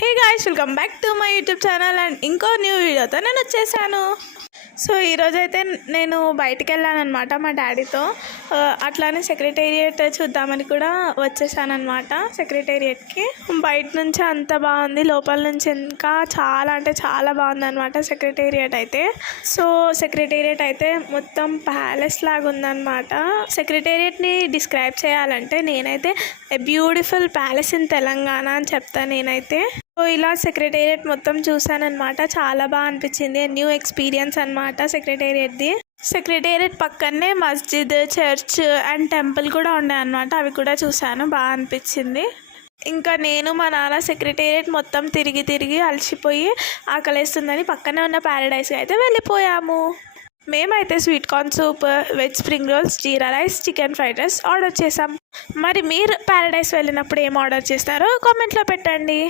Hey guys, welcome back to my YouTube channel and ఇంకో new వీడియోతో నేను వచ్చేసాను. సో ఈరోజైతే నేను బయటికి వెళ్ళానమాట మా డాడీతో. అట్లానే సెక్రటేరియట్ చూద్దామని కూడా వచ్చేసానమాట. సెక్రటేరియట్కి బయట నుంచి అంత బాగుంది, లోపల నుంచి ఇంకా చాలా అంటే చాలా బాగుందన్నమాట సెక్రటేరియట్ అయితే. సో సెక్రటేరియట్ అయితే మొత్తం ప్యాలెస్ లాగా ఉందన్నమాట. సెక్రటేరియట్ని డిస్క్రైబ్ చేయాలంటే నేనైతే a beautiful palace in Telangana అని చెప్తాను నేనైతే. సో ఇలా సెక్రటేరియట్ మొత్తం చూసానమాట, చాలా బాగా అనిపించింది. న్యూ ఎక్స్పీరియన్స్ అనమాట సెక్రటేరియట్ది. సెక్రటేరియట్ పక్కనే మస్జిద్, చర్చ్ అండ్ టెంపుల్ కూడా ఉన్నాయన్నమాట. అవి కూడా చూసాను, బాగా అనిపించింది. ఇంకా నేను మా నాన్న సెక్రటేరియట్ మొత్తం తిరిగి తిరిగి అలసిపోయి ఆకలేస్తుందని పక్కనే ఉన్న ప్యారడైస్కి అయితే వెళ్ళిపోయాము. మేమైతే sweet corn soup, veg spring rolls, jeera rice, chicken fried rice order చేసాం. మరి మీరు ప్యారడైస్ వెళ్ళినప్పుడు ఏం ఆర్డర్ చేస్తారో కామెంట్లో పెట్టండి.